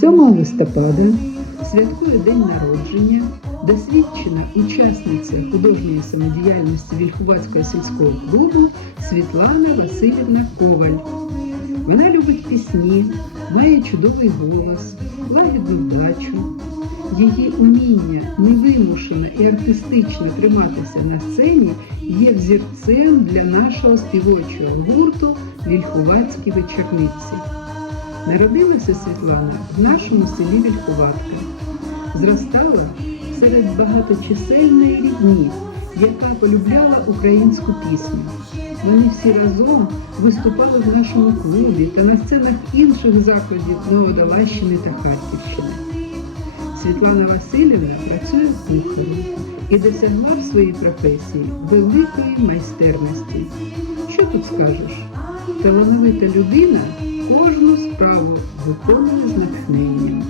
7 листопада святкує день народження досвідчена учасниця художньої самодіяльності Вільхуватського сільського клубу Світлана Васильівна Коваль. Вона любить пісні, має чудовий голос, лагідну вдачу. Її вміння невимушено і артистично триматися на сцені є взірцем для нашого співочого гурту Вільхуватські вечорниці. Народилася Світлана в нашому селі Вільхуватка. Зростала серед багаточисельної рідні, яка полюбляла українську пісню. Вони всі разом виступали в нашому клубі та на сценах інших закладів Новодолащини та Харківщини. Світлана Васильівна працює кухарем і досягла в своїй професії великої майстерності. Що тут скажеш? Талановита людина кожну справу виконує з натхненням.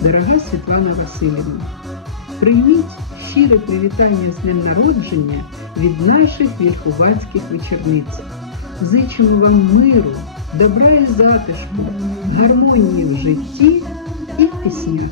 Дорога Світлана Васильівна, прийміть щире привітання з днем народження від наших вільхуватських вечорниць. Зичимо вам миру, добра і затишку, гармонії в житті і в піснях.